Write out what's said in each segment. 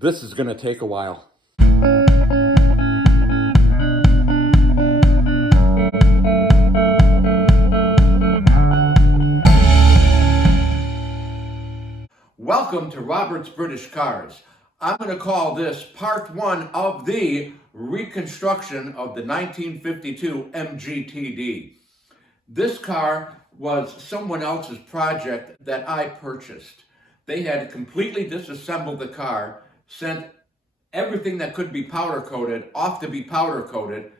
This is going to take a while. Welcome to Robert's British Cars. I'm going to call this part one of the reconstruction of the 1952 MGTD. This car was someone else's project that I purchased. They had completely disassembled the car, sent everything that could be powder coated off to be powder coated.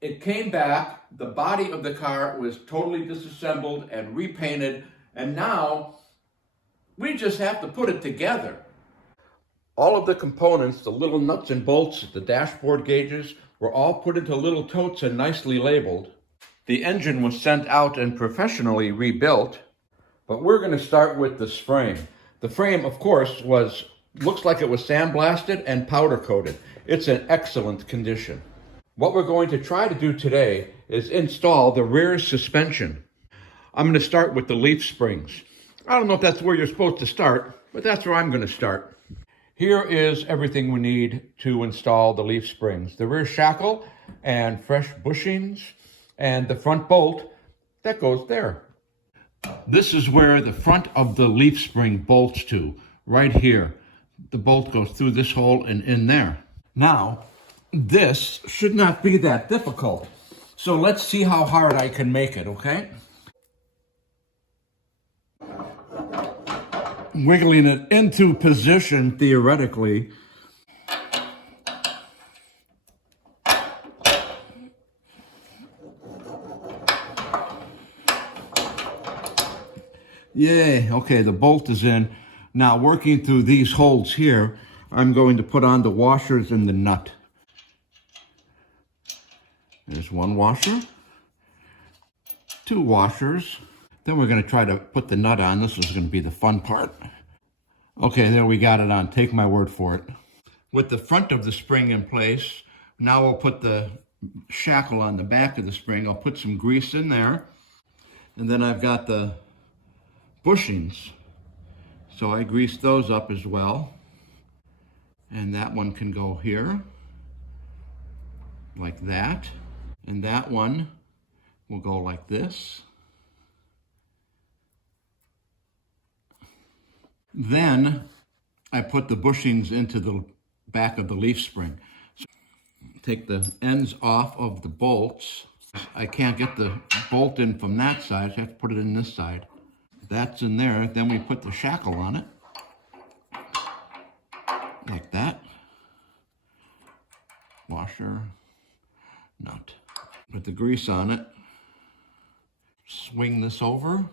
It came back, the body of the car was totally disassembled and repainted, and now we just have to put it together. All of the components, the little nuts and bolts, the dashboard gauges, were all put into little totes and nicely labeled. The engine was sent out and professionally rebuilt, but we're going to start with this frame. The frame, of course, looks like it was sandblasted and powder coated. It's in excellent condition. What we're going to try to do today is install the rear suspension. I'm going to start with the leaf springs. I don't know if that's where you're supposed to start, but that's where I'm going to start. Here is everything we need to install the leaf springs. The rear shackle and fresh bushings and the front bolt that goes there. This is where the front of the leaf spring bolts to, right here. The bolt goes through this hole and in there. Now, this should not be that difficult. So let's see how hard I can make it, okay? Wiggling it into position, theoretically. Yay, okay, the bolt is in. Now, working through these holes here, I'm going to put on the washers and the nut. There's one washer, two washers. Then we're going to try to put the nut on. This is going to be the fun part. Okay, there we got it on. Take my word for it. With the front of the spring in place, now we'll put the shackle on the back of the spring. I'll put some grease in there. And then I've got the bushings. So I greased those up as well. And that one can go here, like that. And that one will go like this. Then I put the bushings into the back of the leaf spring. So take the ends off of the bolts. I can't get the bolt in from that side, so I have to put it in this side. That's in there. Then we put the shackle on it, like that. Washer, nut. Put the grease on it. Swing this over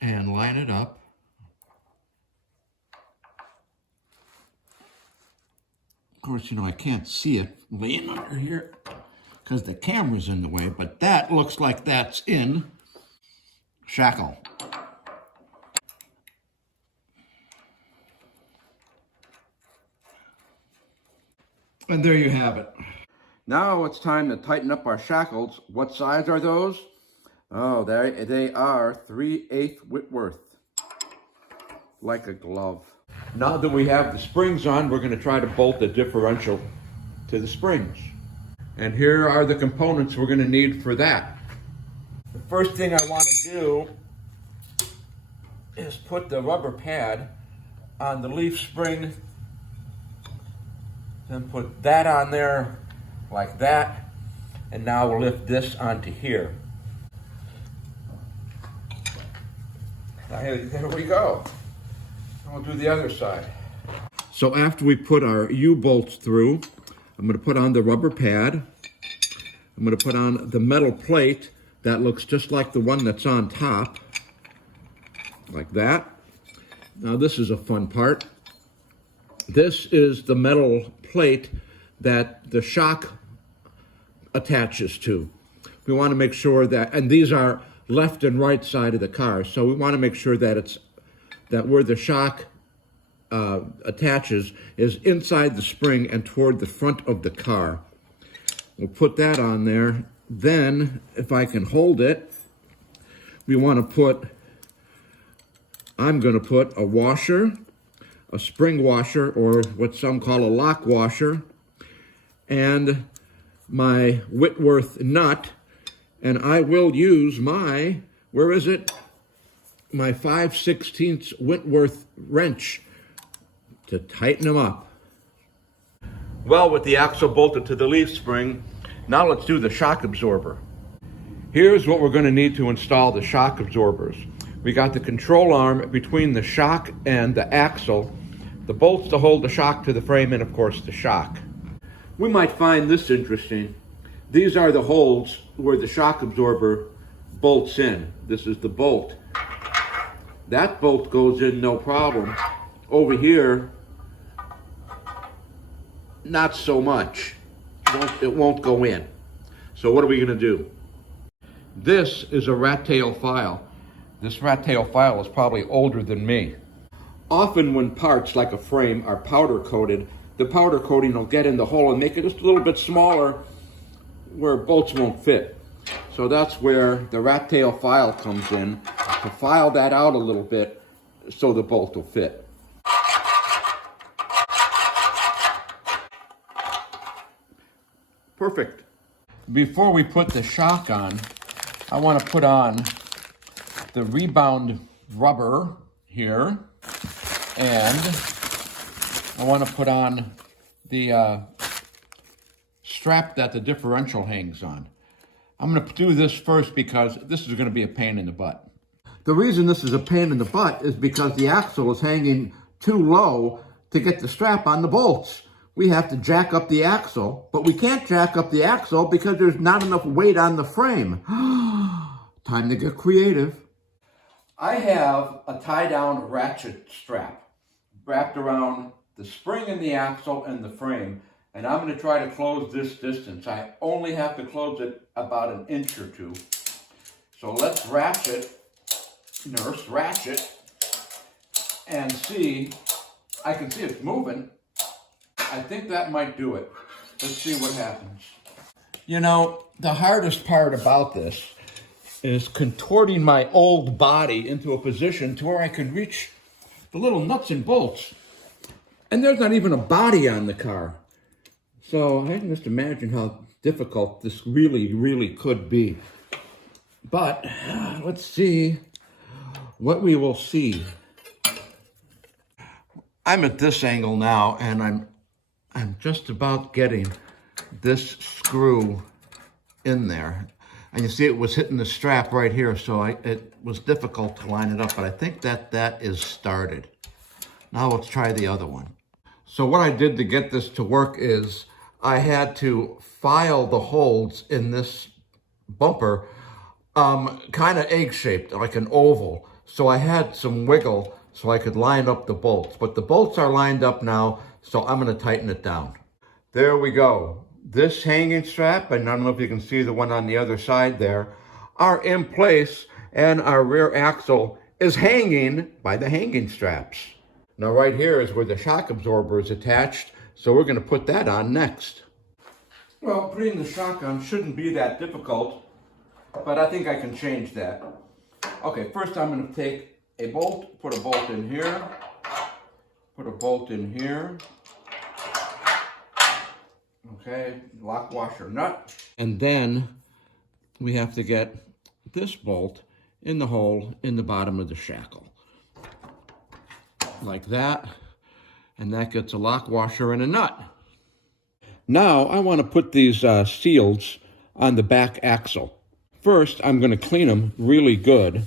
and line it up. Of course, I can't see it laying under here because the camera's in the way, but that looks like that's in shackle. And there you have it. Now it's time to tighten up our shackles. What size are those? Oh, they are 3/8 Whitworth, like a glove. Now that we have the springs on, we're going to try to bolt the differential to the springs. And here are the components we're going to need for that. The first thing I want to do is put the rubber pad on the leaf spring, then put that on there like that, and now we'll lift this onto here. There we go. We'll do the other side. So after we put our U-bolts through, I'm going to put on the rubber pad. I'm going to put on the metal plate that looks just like the one that's on top, like that. Now this is a fun part. This is the metal plate that the shock attaches to. We want to make sure that, and these are left and right side of the car, so we want to make sure that that where the shock attaches is inside the spring and toward the front of the car. We'll put that on there. Then, if I can hold it, we want to put, I'm going to put a washer, a spring washer, or what some call a lock washer, and my Whitworth nut, and I will use my, where is it? My 5/16 Whitworth wrench to tighten them up. Well, with the axle bolted to the leaf spring, now let's do the shock absorber. Here's what we're going to need to install the shock absorbers. We got the control arm between the shock and the axle, the bolts to hold the shock to the frame, and of course the shock. We might find this interesting. These are the holes where the shock absorber bolts in. This is the bolt. That bolt goes in no problem. Over here, not so much. It won't go in. So what are we going to do? This is a rat tail file. This rat tail file is probably older than me. Often when parts like a frame are powder coated, the powder coating will get in the hole and make it just a little bit smaller where bolts won't fit. So that's where the rat tail file comes in, to file that out a little bit so the bolt will fit. Perfect. Before we put the shock on, I want to put on the rebound rubber here, and I want to put on the strap that the differential hangs on. I'm going to do this first because this is going to be a pain in the butt. The reason this is a pain in the butt is because the axle is hanging too low to get the strap on the bolts. We have to jack up the axle, but we can't jack up the axle because there's not enough weight on the frame. Time to get creative. I have a tie-down ratchet strap wrapped around the spring in the axle and the frame, and I'm going to try to close this distance. I only have to close it about an inch or two. So let's ratchet, nurse, ratchet, and see. I can see it's moving. I think that might do it. Let's see what happens. You know, the hardest part about this is contorting my old body into a position to where I can reach the little nuts and bolts. And there's not even a body on the car. So I can just imagine how difficult this really could be. But let's see what we will see. I'm at this angle now, and I'm just about getting this screw in there. And you see it was hitting the strap right here, so it was difficult to line it up, but I think that is started. Now let's try the other one. So what I did to get this to work is I had to file the holes in this bumper kind of egg-shaped, like an oval. So I had some wiggle so I could line up the bolts. But the bolts are lined up now, so I'm going to tighten it down. There we go. This hanging strap, and I don't know if you can see the one on the other side there, are in place, and our rear axle is hanging by the hanging straps. Now right here is where the shock absorber is attached, so we're going to put that on next. Well, putting the shock on shouldn't be that difficult, but I think I can change that. Okay, first I'm going to take a bolt, put a bolt in here, put a bolt in here. Okay, lock washer nut. And then we have to get this bolt in the hole in the bottom of the shackle. Like that. And that gets a lock washer and a nut. Now I want to put these seals on the back axle. First, I'm going to clean them really good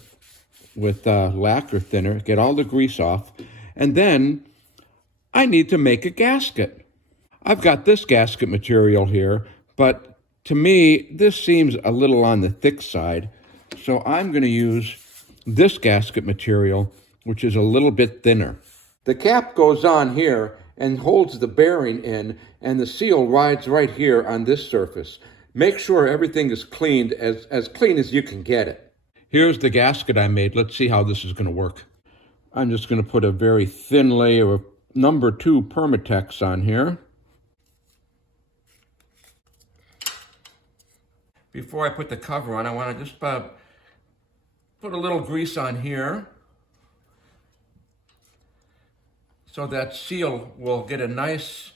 with lacquer thinner, get all the grease off, and then I need to make a gasket. I've got this gasket material here, but to me, this seems a little on the thick side, so I'm going to use this gasket material, which is a little bit thinner. The cap goes on here and holds the bearing in, and the seal rides right here on this surface. Make sure everything is cleaned as clean as you can get it. Here's the gasket I made. Let's see how this is going to work. I'm just going to put a very thin layer of number 2 Permatex on here. Before I put the cover on, I want to just put a little grease on here so that seal will get a nice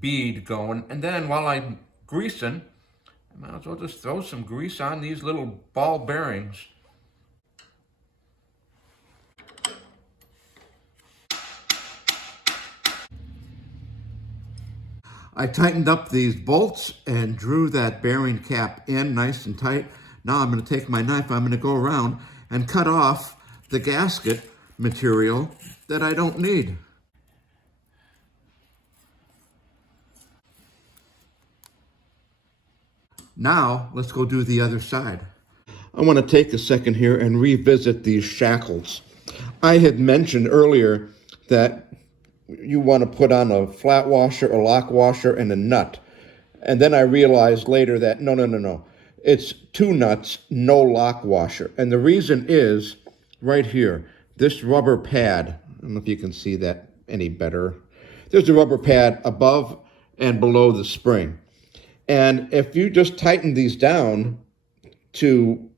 bead going. And then while I'm greasing, I might as well just throw some grease on these little ball bearings. I tightened up these bolts and drew that bearing cap in nice and tight. Now I'm going to take my knife, I'm going to go around and cut off the gasket material that I don't need. Now let's go do the other side. I want to take a second here and revisit these shackles. I had mentioned earlier that you want to put on a flat washer, a lock washer, and a nut. And then I realized later that no. It's 2 nuts, no lock washer. And the reason is right here, this rubber pad. I don't know if you can see that any better. There's a rubber pad above and below the spring. And if you just tighten these down to,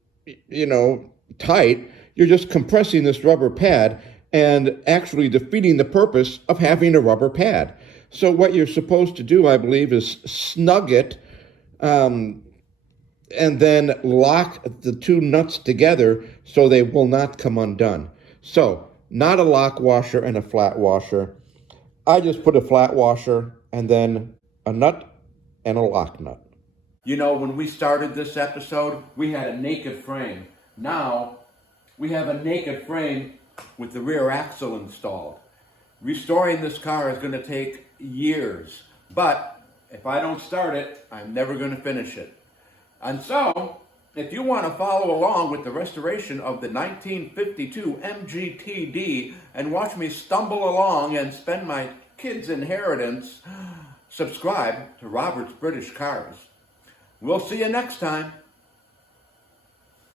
tight, you're just compressing this rubber pad and actually defeating the purpose of having a rubber pad. So what you're supposed to do, I believe, is snug it and then lock the 2 nuts together so they will not come undone. So, not a lock washer and a flat washer. I just put a flat washer and then a nut and a lock nut. You know, when we started this episode, we had a naked frame. Now, we have a naked frame with the rear axle installed. Restoring this car is going to take years, but if I don't start it, I'm never going to finish it. And so, if you want to follow along with the restoration of the 1952 MGTD and watch me stumble along and spend my kids' inheritance, subscribe to Robert's British Cars. We'll see you next time.